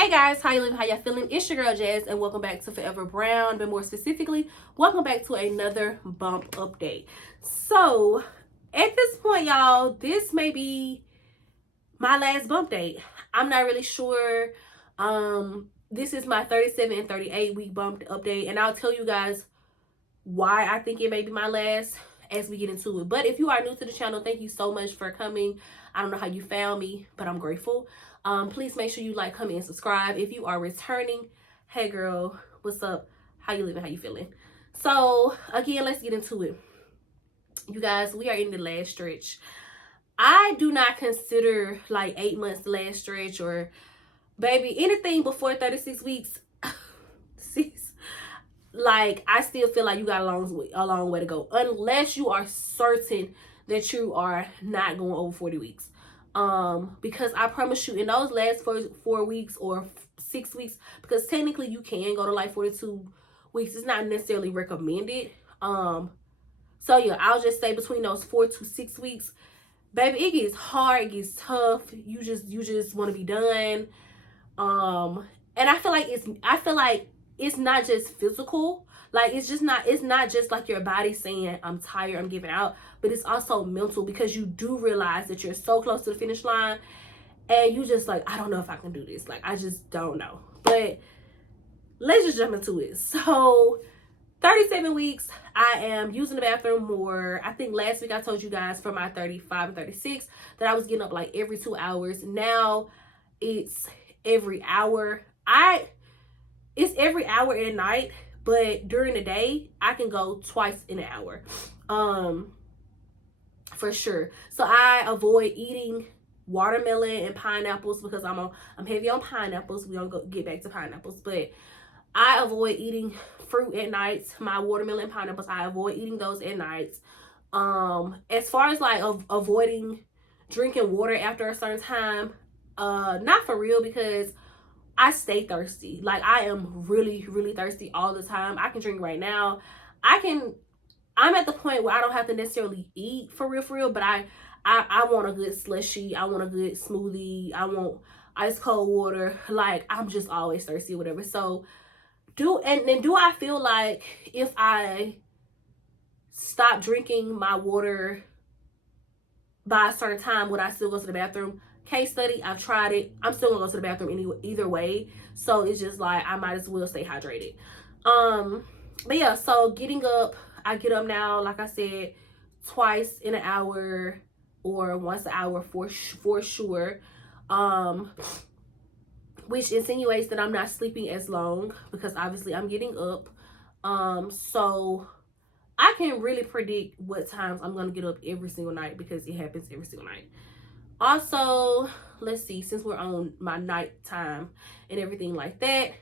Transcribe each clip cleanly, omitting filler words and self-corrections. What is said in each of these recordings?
Hey guys, how you living? How y'all feeling? It's your girl Jazz, and welcome back to Forever Brown. But more specifically, welcome back to another bump update. So, at this point, y'all, this may be my last bump date. I'm not really sure. This is my 37 and 38 week bump update, and I'll tell you guys why I think it may be my last as we get into it. But if you are new to the channel, thank you so much for coming. I don't know how you found me, but I'm grateful. Please make sure you like, comment, and subscribe. If you are returning, hey girl, what's up? How you living? How you feeling? So again, let's get into it. You guys, we are in the last stretch. I do not consider like 8 months the last stretch, or baby, anything before 36 weeks. Sis, like I still feel like you got a long way to go, unless you are certain that you are not going over 40 weeks. Because I promise you, in those last 4 weeks or 6 weeks, because technically you can go to like 42 weeks, it's not necessarily recommended. So yeah, I'll just say between those 4 to 6 weeks, baby, it gets hard, it gets tough. You just want to be done. And I feel like it's not just physical. Like it's not just like your body saying I'm tired, I'm giving out, but it's also mental, because you do realize that you're so close to the finish line and you just like, I don't know if I can do this. Like I just don't know. But let's just jump into it. So 37 weeks, I am using the bathroom more. I think last week I told you guys for my 35 and 36 that I was getting up like every 2 hours. Now it's every hour. It's every hour at night, but during the day I can go twice in an hour, for sure. So I avoid eating watermelon and pineapples because I'm heavy on pineapples. We don't get back to pineapples, but I avoid eating fruit at nights. My watermelon and pineapples, I avoid eating those at nights. As far as like avoiding drinking water after a certain time, not for real, because I stay thirsty. Like I am really, really thirsty all the time. I can drink right now. I'm at the point where I don't have to necessarily eat for real, but I want a good slushy. I want a good smoothie. I want ice cold water. Like I'm just always thirsty or whatever. So do I feel like if I stop drinking my water by a certain time, would I still go to the bathroom? Case study, I've tried it. I'm still gonna go to the bathroom either way. So it's just like I might as well stay hydrated. But yeah, so getting up, I get up now, like I said, twice in an hour or once an hour for sure. Which insinuates that I'm not sleeping as long, because obviously I'm getting up. So I can really predict what times I'm gonna get up every single night, because it happens every single night. Also, let's see, since we're on my nighttime and everything like that,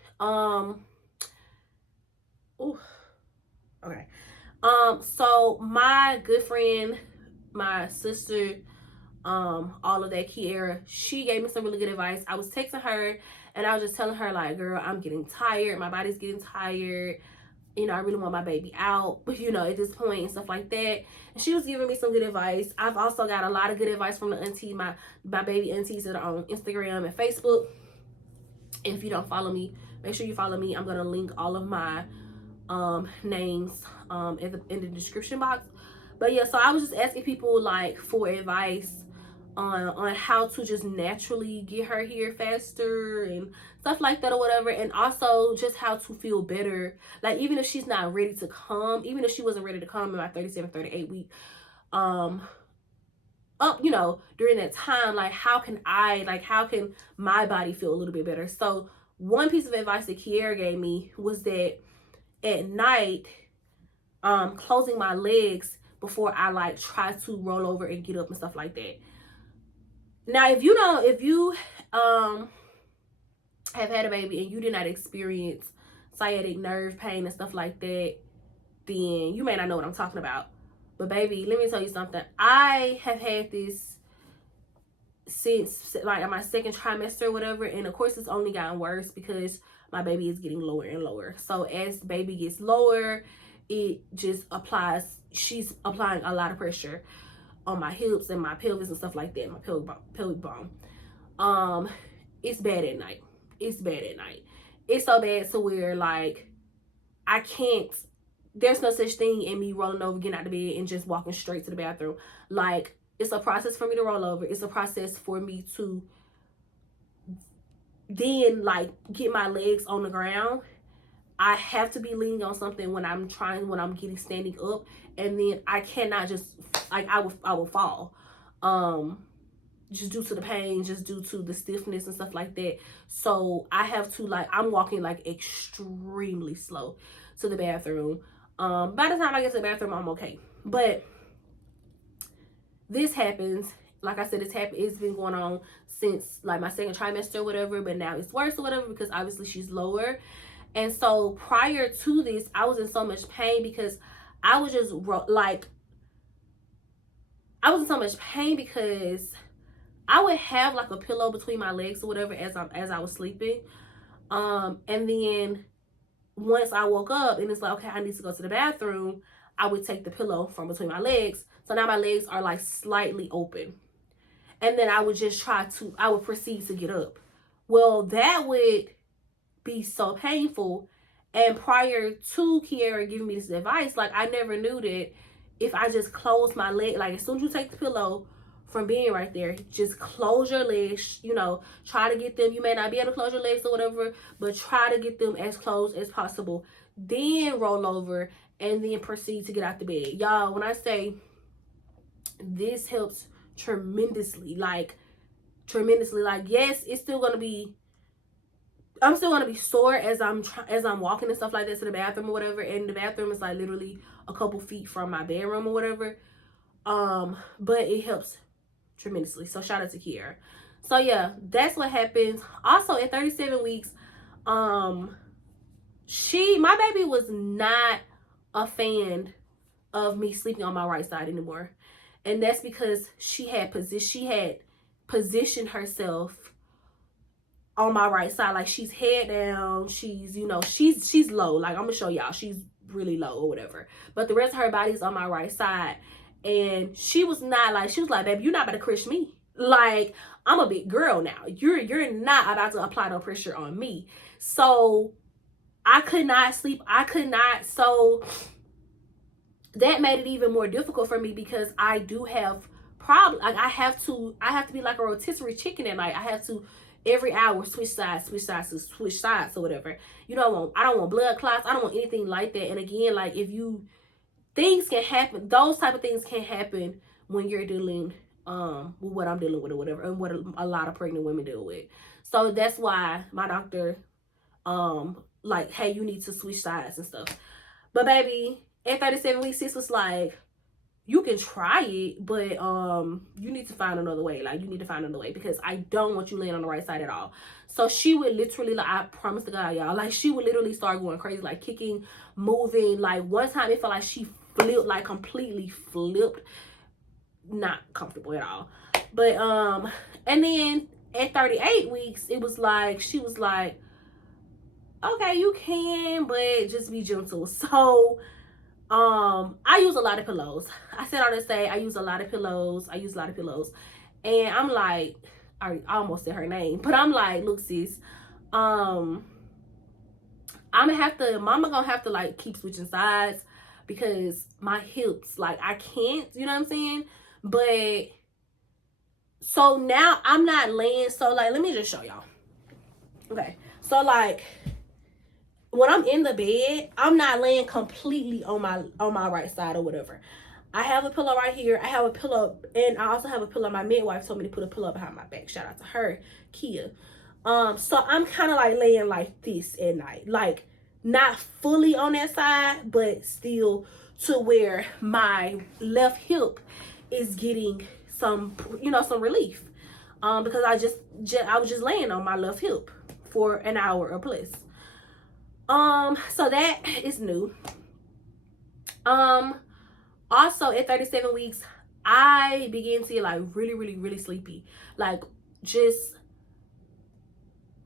okay. So my good friend, my sister, all of that, Kiera, she gave me some really good advice. I was texting her and I was just telling her like, girl, I'm getting tired. My body's getting tired. You know, I really want my baby out, you know, at this point and stuff like that. And she was giving me some good advice. I've also got a lot of good advice from the auntie, my baby aunties that are on Instagram and Facebook. And if you don't follow me, make sure you follow me. I'm going to link all of my names in the description box. But yeah, so I was just asking people like for advice on how to just naturally get her here faster and stuff like that or whatever, and also just how to feel better, like even if she's not ready to come, even if she wasn't ready to come in my 37 38 week up, you know, during that time, like how can my body feel a little bit better? So one piece of advice that Kiera gave me was that at night, closing my legs before I like try to roll over and get up and stuff like that. Now, if you have had a baby and you did not experience sciatic nerve pain and stuff like that, then you may not know what I'm talking about. But baby, let me tell you something. I have had this since like my second trimester or whatever, and of course it's only gotten worse because my baby is getting lower and lower. So as the baby gets lower, it just she's applying a lot of pressure on my hips and my pelvis and stuff like that, my pelvic bone. It's bad at night. it's bad at night. It's so bad to where like I can't, there's no such thing in me rolling over, getting out of bed and just walking straight to the bathroom. Like, it's a process for me to roll over. It's a process for me to then like get my legs on the ground. I have to be leaning on something when I'm getting standing up, and then I cannot just like I will fall. Just due to the pain, just due to the stiffness and stuff like that. So I have to like, I'm walking like extremely slow to the bathroom. By the time I get to the bathroom, I'm okay. But this happens, like I said, it's been going on since like my second trimester or whatever, but now it's worse or whatever because obviously she's lower. And so prior to this, I was in so much pain because I was just like, I was in so much pain because I would have like a pillow between my legs or whatever as I was sleeping. And then once I woke up and it's like, okay, I need to go to the bathroom, I would take the pillow from between my legs. So now my legs are like slightly open. And then I would just I would proceed to get up. Well, that would be so painful. And prior to Kiara giving me this advice, like I never knew that if I just close my leg, like as soon as you take the pillow from being right there, just close your legs, you know, try to get them, you may not be able to close your legs or whatever, but try to get them as close as possible, then roll over and then proceed to get out the bed. Y'all, when I say this helps tremendously, like yes, it's still gonna be, I'm still gonna be sore as I'm walking and stuff like that to the bathroom or whatever, and the bathroom is like literally a couple feet from my bedroom or whatever. But it helps tremendously. So shout out to Kiara. So yeah, that's what happens. Also at 37 weeks, my baby was not a fan of me sleeping on my right side anymore. And that's because she had positioned herself on my right side. Like she's head down, she's, you know, she's low. Like I'm gonna show y'all, she's really low or whatever. But the rest of her body's on my right side. And she was like, baby, you're not about to crush me. Like, I'm a big girl now. You're not about to apply no pressure on me. So I could not sleep. So that made it even more difficult for me because I do have problems. Like I have to be like a rotisserie chicken at night. I have to every hour switch sides or whatever. I don't want blood clots. I don't want anything like that. And again, like things can happen. Those type of things can happen when you're dealing with what I'm dealing with or whatever, and what a lot of pregnant women deal with. So that's why my doctor like, hey, you need to switch sides and stuff. But baby, at 37 weeks, sis was like, you can try it, but you need to find another way. Like, you need to find another way because I don't want you laying on the right side at all. So she would literally, like, I promise to God, y'all, like she would literally start going crazy, like kicking, moving. Like one time it felt like she flipped, like completely flipped. Not comfortable at all. But and then at 38 weeks, it was like, she was like, okay, you can, but just be gentle. So I use a lot of pillows. I said all to say I use a lot of pillows. And I'm like, I almost said her name, but I'm like, look, sis, mama gonna have to like keep switching sides because my hips, like I can't, you know what I'm saying? But so now I'm not laying, so like, let me just show y'all. Okay, so like when I'm in the bed, I'm not laying completely on my right side or whatever. I have a pillow right here. I have a pillow, and I also have a pillow. My midwife told me to put a pillow behind my back. Shout out to her, Kia. So I'm kind of like laying like this at night, like not fully on that side, but still to where my left hip is getting some relief. Because I was just laying on my left hip for an hour or plus. So that is new. Also at 37 weeks, I began to get like really, really, really sleepy. Like just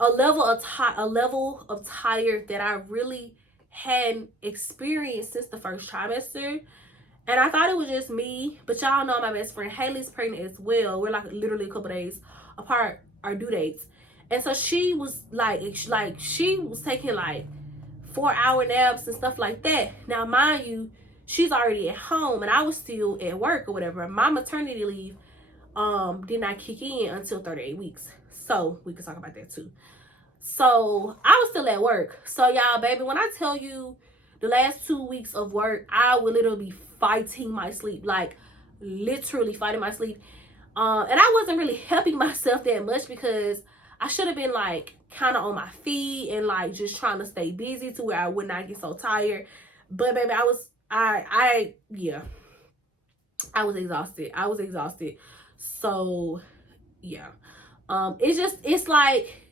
a level of tired that I really hadn't experienced since the first trimester. And I thought it was just me, but y'all know my best friend Haley's pregnant as well. We're like literally a couple days apart, our due dates. And so she was like she was taking like 4-hour naps and stuff like that. Now, mind you, she's already at home and I was still at work or whatever. My maternity leave did not kick in until 38 weeks. So we could talk about that too. So I was still at work. So y'all, baby, when I tell you the last 2 weeks of work, I would literally be fighting my sleep, like literally fighting my sleep. And I wasn't really helping myself that much because I should have been like kind of on my feet and like just trying to stay busy to where I would not get so tired. But baby, I was exhausted. I was exhausted. So yeah. It's like,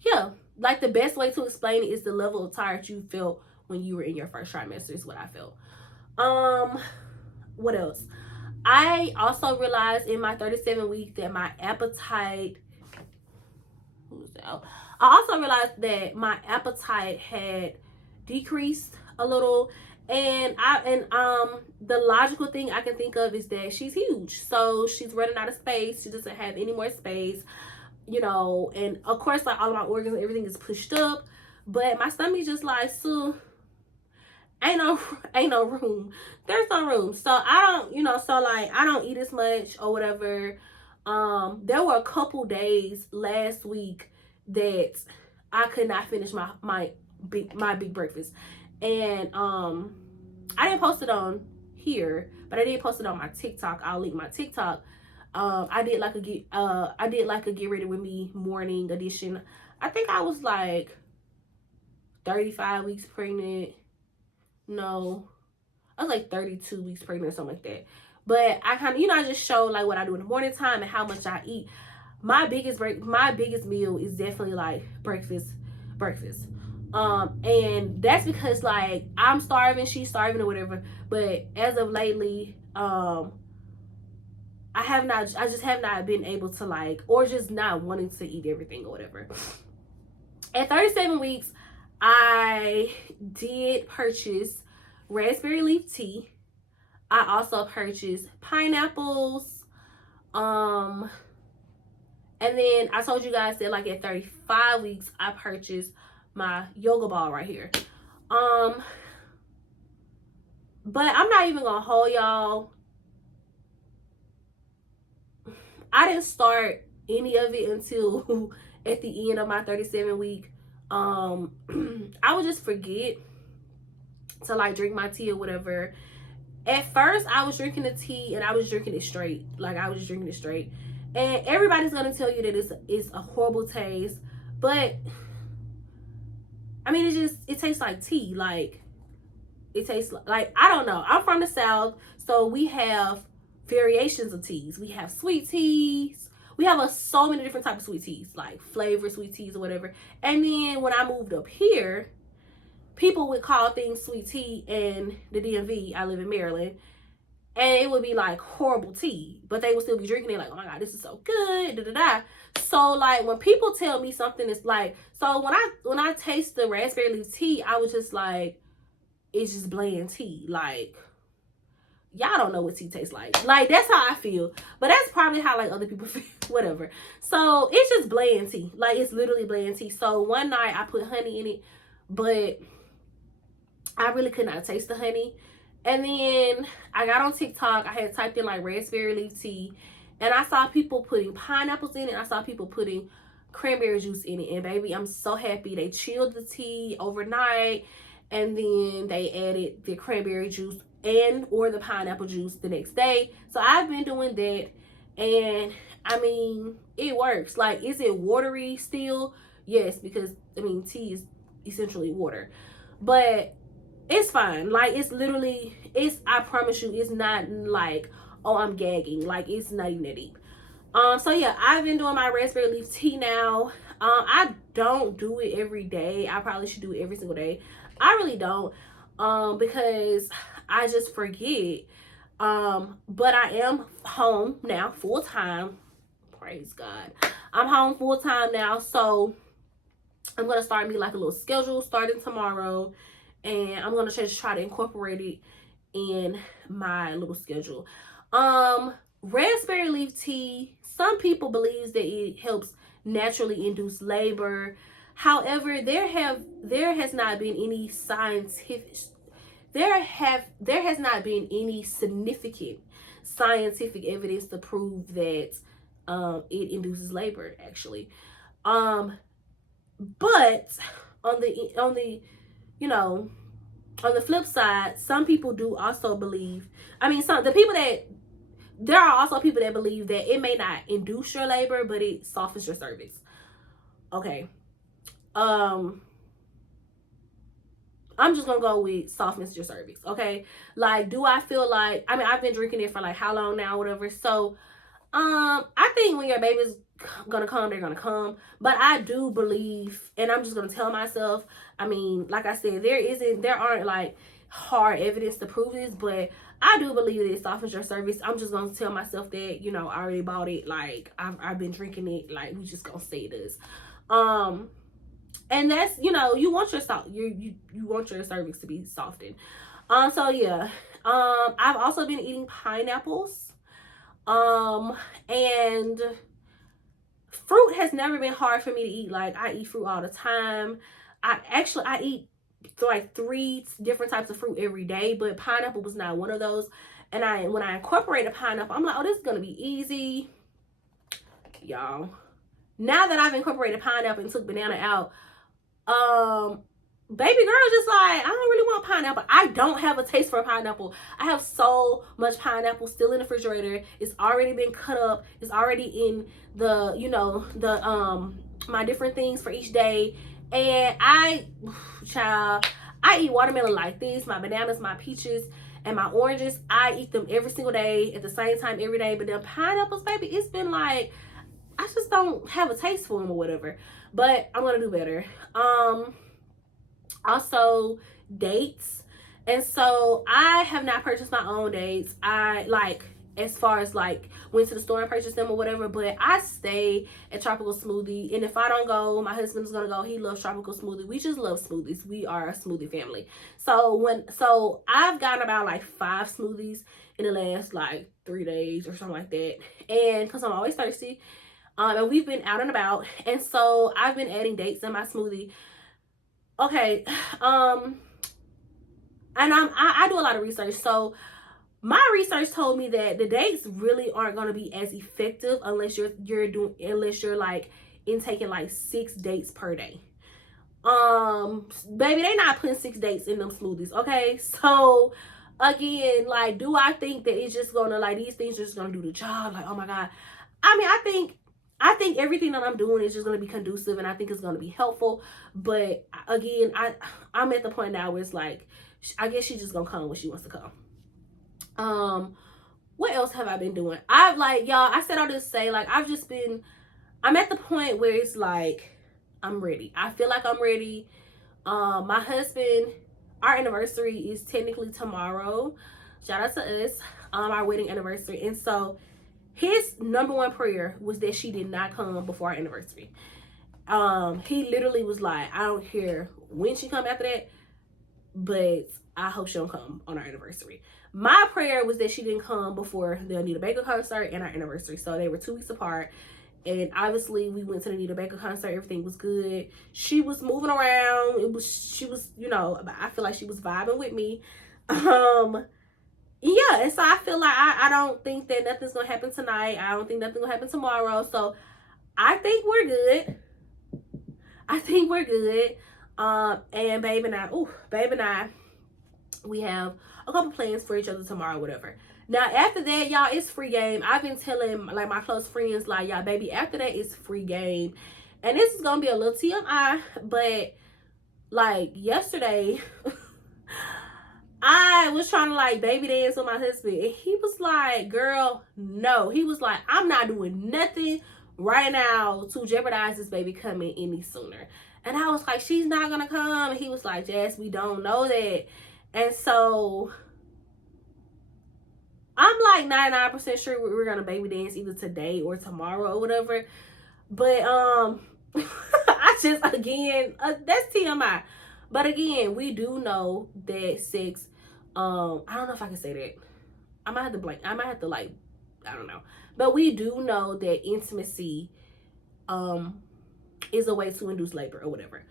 yeah, like the best way to explain it is the level of tired you felt when you were in your first trimester is what I felt. What else? I also realized in my 37 week that my appetite, I also realized that my appetite had decreased a little. And the logical thing I can think of is that she's huge. So she's running out of space. She doesn't have any more space, you know, and of course like all of my organs and everything is pushed up. But my stomach just like, so ain't no room. There's no room. So I don't, you know, so like I don't eat as much or whatever. There were a couple days last week that I could not finish my big breakfast. And I didn't post it on here, but I did post it on my TikTok. I'll link my TikTok. I did like a get ready with me morning edition. I think I was like 35 weeks pregnant. No, I was like 32 weeks pregnant or something like that. But I kind of, you know, I just show like what I do in the morning time and how much I eat. My biggest meal is definitely like breakfast. And that's because like I'm starving, she's starving or whatever. But as of lately, I just have not been able to like, or just not wanting to eat everything or whatever. At 37 weeks, I did purchase raspberry leaf tea. I also purchased pineapples. And then I told you guys that like at 35 weeks, I purchased my yoga ball right here. But I'm not even gonna hold y'all. I didn't start any of it until at the end of my 37 week. I would just forget to like drink my tea or whatever. At first I was drinking the tea and I was drinking it straight. Like I was just drinking it straight. And everybody's gonna tell you that it's a horrible taste. But I mean, it tastes like tea. Like it tastes like, I don't know. I'm from the South, so we have variations of teas. We have sweet teas. We have so many different types of sweet teas, like flavored sweet teas or whatever. And then when I moved up here, people would call things sweet tea in the DMV. I live in Maryland. And it would be like horrible tea, but they would still be drinking it like, oh my God, this is so good, da da da. So like when people tell me something is like, so when I taste the raspberry leaf tea, I was just like, it's just bland tea. Like, y'all don't know what tea tastes like. Like, that's how I feel. But that's probably how like other people feel, whatever. So it's just bland tea. Like, it's literally bland tea. So one night I put honey in it, but I really could not taste the honey. And then I got on TikTok. I had typed in like raspberry leaf tea, and I saw people putting pineapples in it. I saw people putting cranberry juice in it. And baby, I'm so happy. They chilled the tea overnight, and then they added the cranberry juice and or the pineapple juice the next day. So I've been doing that, and I mean, it works. Like, is it watery still? Yes, because I mean, tea is essentially water, but it's fine. Like, it's literally, I promise you, it's not like, oh, I'm gagging. Like, it's not even that deep. So yeah, I've been doing my raspberry leaf tea now. I don't do it every day. I probably should do it every single day. I really don't, because I just forget. But I am home now full time. Praise God. I'm home full time now, so I'm gonna start me like a little schedule starting tomorrow, and I'm gonna just try to incorporate it in my little schedule. Raspberry leaf tea, some people believe that it helps naturally induced labor. However, there has not been any there has not been any significant scientific evidence to prove that it induces labor actually. But on the you know, on the flip side, some people do also believe, there are also people that believe that it may not induce your labor, but it softens your cervix. Okay. I'm just gonna go with softens your cervix. Okay. Like, do I feel like, I've been drinking it for like how long now, whatever. So, I think when your baby's gonna come, they're gonna come. But I do believe, and I'm just gonna tell myself, like I said, there aren't like hard evidence to prove this, but I do believe that it softens your cervix. I'm just gonna tell myself that, I already bought it, like I've been drinking it, like we just gonna say it is. And that's, you want you want your cervix to be softened. So yeah. I've also been eating pineapples. And fruit has never been hard for me to eat. Like, I eat fruit all the time. I eat like 3 different types of fruit every day, but pineapple was not one of those. And when I incorporated pineapple, I'm like, oh, this is gonna be easy, y'all. Now that I've incorporated pineapple and took banana out, baby girl just like, I don't really want pineapple. I don't have a taste for pineapple. I have so much pineapple still in the refrigerator. It's already been cut up. It's already in the, my different things for each day. And I eat watermelon like this, my bananas, my peaches, and my oranges. I eat them every single day at the same time every day. But then pineapples, baby, it's been like, I just don't have a taste for them or whatever. But I'm gonna do better. Also dates. And so I have not purchased my own dates. I as far as like went to the store and purchased them or whatever, but I stay at Tropical Smoothie. And if I don't go, my husband's gonna go. He loves Tropical Smoothie. We just love smoothies. We are a smoothie family. So I've gotten about like 5 smoothies in the last like 3 days or something like that. And because I'm always thirsty. And we've been out and about. And so I've been adding dates in my smoothie. Okay. And I do a lot of research. So my research told me that the dates really aren't going to be as effective unless you're like intaking like 6 dates per day. Baby, they not putting 6 dates in them smoothies. Okay. So again, like, do I think that it's just gonna, like, these things are just gonna do the job? Like, oh my God. I think everything that I'm doing is just going to be conducive, and I think it's going to be helpful. But again, I'm at the point now where it's like, I guess she's just going to come when she wants to come. What else have I been doing? I said all this to say, like, I'm at the point where it's like, I'm ready. I feel like I'm ready. My husband, our anniversary is technically tomorrow. Shout out to us, our wedding anniversary. And so his number one prayer was that she did not come before our anniversary. He literally was like, I don't care when she come after that, but I hope she don't come on our anniversary. My prayer was that she didn't come before the Anita Baker concert and our anniversary. So they were 2 weeks apart. And obviously we went to the Anita Baker concert. Everything was good. She was moving around. She was, I feel like she was vibing with me. Yeah, and so I feel like I don't think that nothing's gonna happen tonight. I don't think nothing's gonna happen tomorrow. So I think we're good. And babe and I, we have a couple plans for each other tomorrow, whatever. Now after that, y'all, it's free game. I've been telling like my close friends, like, y'all, baby, after that it's free game. And this is gonna be a little TMI, but like yesterday I was trying to like baby dance with my husband, and he was like, girl, no. He was like, I'm not doing nothing right now to jeopardize this baby coming any sooner. And I was like, she's not gonna come. And he was like, Jess, we don't know that. And so I'm like 99% sure we're gonna baby dance either today or tomorrow or whatever. But I just, again, that's TMI. But again, we do know that sex, I don't know if I can say that. I might have to like, I don't know. But we do know that intimacy is a way to induce labor or whatever.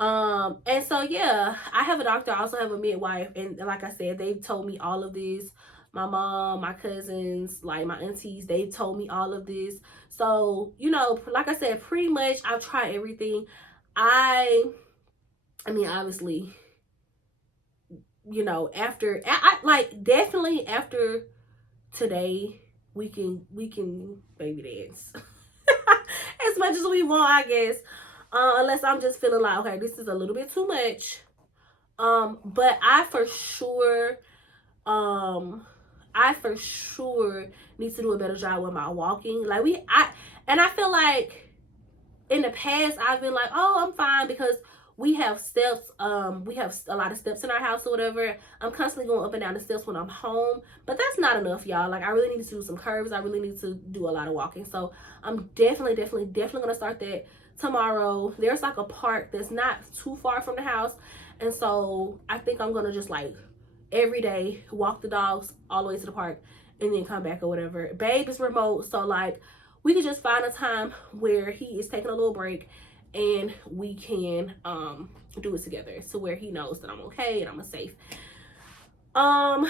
And so yeah, I have a doctor, I also have a midwife, and like I said, they've told me all of this. My mom, my cousins, like my aunties, they told me all of this. So, you know, like I said, pretty much I've tried everything. I mean, obviously, you know, after I like definitely after today, we can baby dance as much as we want, I guess. Unless I'm just feeling like, okay, this is a little bit too much. But I for sure need to do a better job with my walking. Like I feel like in the past I've been like, oh, I'm fine because we have steps. We have a lot of steps in our house or whatever. I'm constantly going up and down the steps when I'm home, but that's not enough, y'all. Like I really need to do some curves. I really need to do a lot of walking. So I'm definitely gonna start that tomorrow. There's like a park that's not too far from the house, and so I think I'm gonna just like every day walk the dogs all the way to the park and then come back or whatever. Babe is remote, so like we could just find a time where he is taking a little break and we can do it together so where he knows that I'm okay and I'm safe. But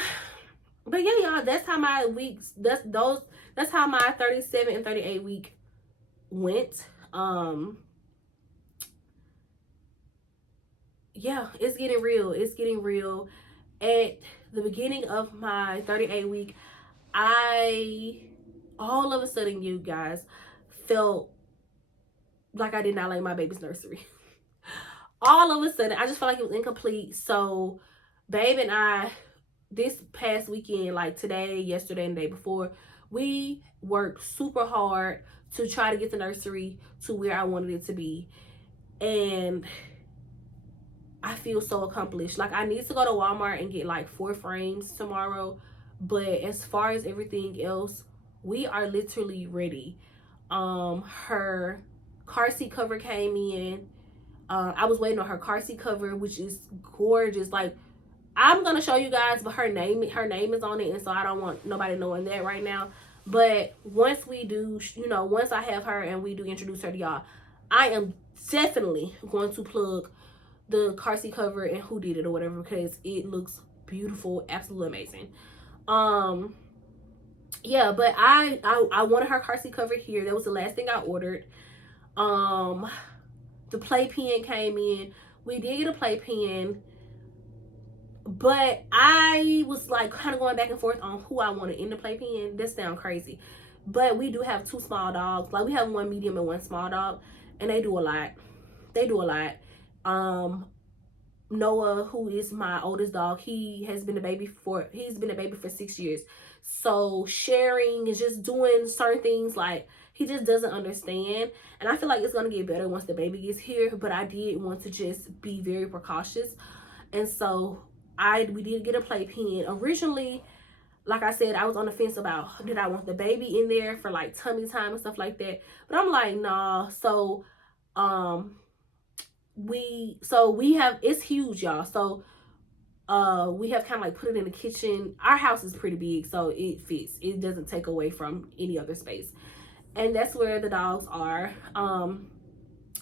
yeah, y'all, that's how my weeks, that's how my 37 and 38 week went. Yeah, it's getting real. It's getting real. At the beginning of my 38 week, I all of a sudden, you guys, felt like I did not like my baby's nursery. All of a sudden, I just felt like it was incomplete. So, babe and I, this past weekend, like today, yesterday, and the day before, we worked super hard to try to get the nursery to where I wanted it to be. And I feel so accomplished. Like I need to go to Walmart and get like 4 frames tomorrow. But as far as everything else, we are literally ready. Her car seat cover came in. I was waiting on her car seat cover, which is gorgeous. Like I'm gonna show you guys, but her name is on it, and so I don't want nobody knowing that right now. But once we do, you know, once I have her and we do introduce her to y'all, I am definitely going to plug the car seat cover and who did it or whatever because it looks beautiful, absolutely amazing. Yeah, but I wanted her car seat cover here. That was the last thing I ordered. The playpen came in. We did get a playpen, but I was like kind of going back and forth on who I wanted in the playpen. That sounds crazy, but we do have 2 small dogs. Like we have 1 medium and 1 small dog, and they do a lot. Noah, who is my oldest dog, he's been a baby for 6 years. So sharing is just doing certain things like he just doesn't understand. And I feel like it's gonna get better once the baby gets here. But I did want to just be very precautious. And so we did get a playpen. Originally, like I said, I was on the fence about did I want the baby in there for like tummy time and stuff like that. But I'm like, nah. So we have, it's huge, y'all. So we have kind of like put it in the kitchen. Our house is pretty big, so it fits. It doesn't take away from any other space. And that's where the dogs are. And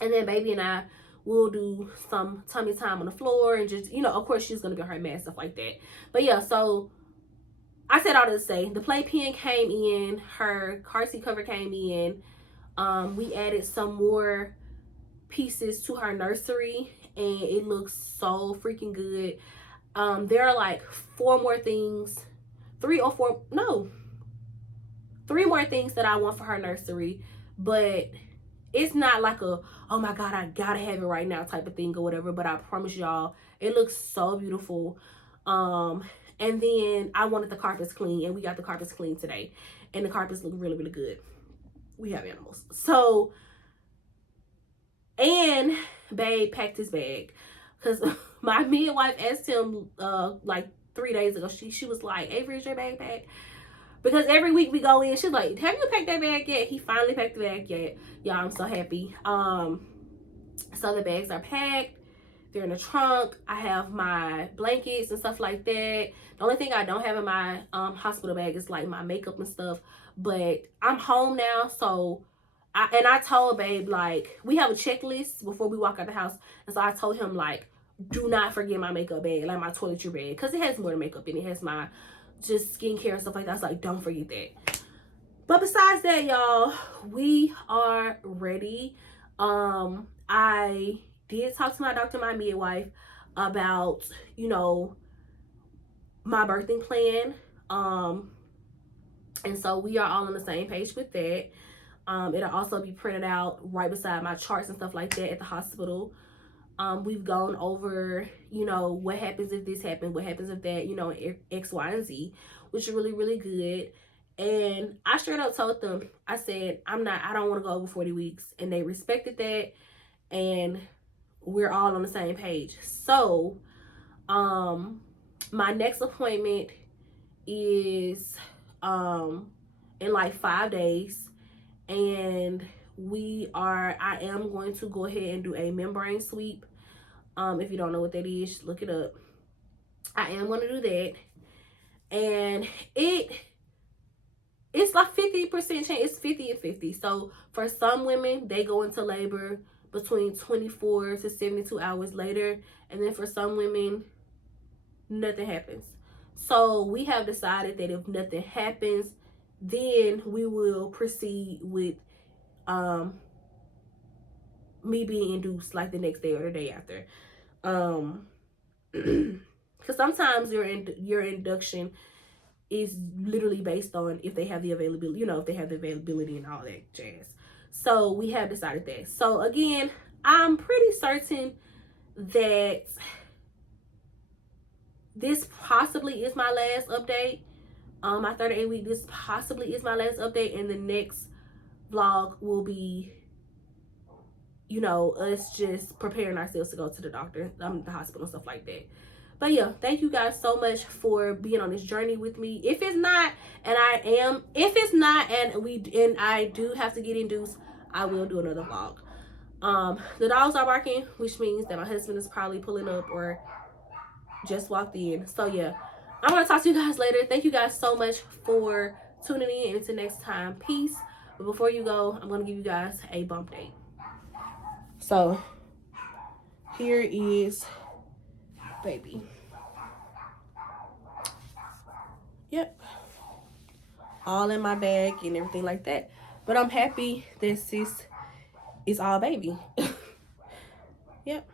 then baby and I will do some tummy time on the floor and just, you know, of course she's gonna be on her mat, stuff like that. But yeah, so I said all to say the playpen came in, her car seat cover came in. We added some more pieces to her nursery and it looks so freaking good. There are like 3 more things that I want for her nursery, but it's not like a oh my god I gotta have it right now type of thing or whatever, but I promise y'all it looks so beautiful. And then I wanted the carpets clean, and we got the carpets clean today, and the carpets look really good. We have animals. So, and babe packed his bag because my midwife asked him like 3 days ago. She was like, Avery, is your bag packed? Because every week we go in, she's like, have you packed that bag yet? He finally packed the bag yet. Y'all, I'm so happy. So the bags are packed. They're in the trunk. I have my blankets and stuff like that. The only thing I don't have in my hospital bag is like my makeup and stuff. But I'm home now, so I told babe, like, we have a checklist before we walk out the house. And so I told him, like, do not forget my makeup bag, like my toiletry bag, because it has more makeup in it. It has my just skincare and stuff like that. I was like, don't forget that. But besides that, y'all, we are ready. I did talk to my doctor, my midwife, about, you know, my birthing plan. And so we are all on the same page with that. It'll also be printed out right beside my charts and stuff like that at the hospital. We've gone over, you know, what happens if this happens, what happens if that, you know, X, Y, and Z, which is really, really good. And I straight up told them, I said, I don't want to go over 40 weeks. And they respected that. And we're all on the same page. So, my next appointment is in like 5 days. And I am going to go ahead and do a membrane sweep. If you don't know what that is, look it up. I am going to do that. And it's like 50% chance. It's 50 and 50. So for some women, they go into labor between 24 to 72 hours later. And then for some women, nothing happens. So we have decided that if nothing happens, then we will proceed with me being induced like the next day or the day after. Because sometimes your induction is literally based on if they have the availability, you know, if they have the availability and all that jazz. So we have decided that. So again, I'm pretty certain that this possibly is my last update. My 38 week, this possibly is my last update, and the next vlog will be, you know, us just preparing ourselves to go to the doctor, the hospital and stuff like that. But yeah, thank you guys so much for being on this journey with me. If it's not, and I do have to get induced, I will do another vlog. The dogs are barking, which means that my husband is probably pulling up or just walked in. So yeah, I'm gonna talk to you guys later. Thank you guys so much for tuning in, and until next time, peace. But before you go, I'm gonna give you guys a bump date. So here is baby. Yep, all in my bag and everything like that. But I'm happy that sis is all baby. Yep.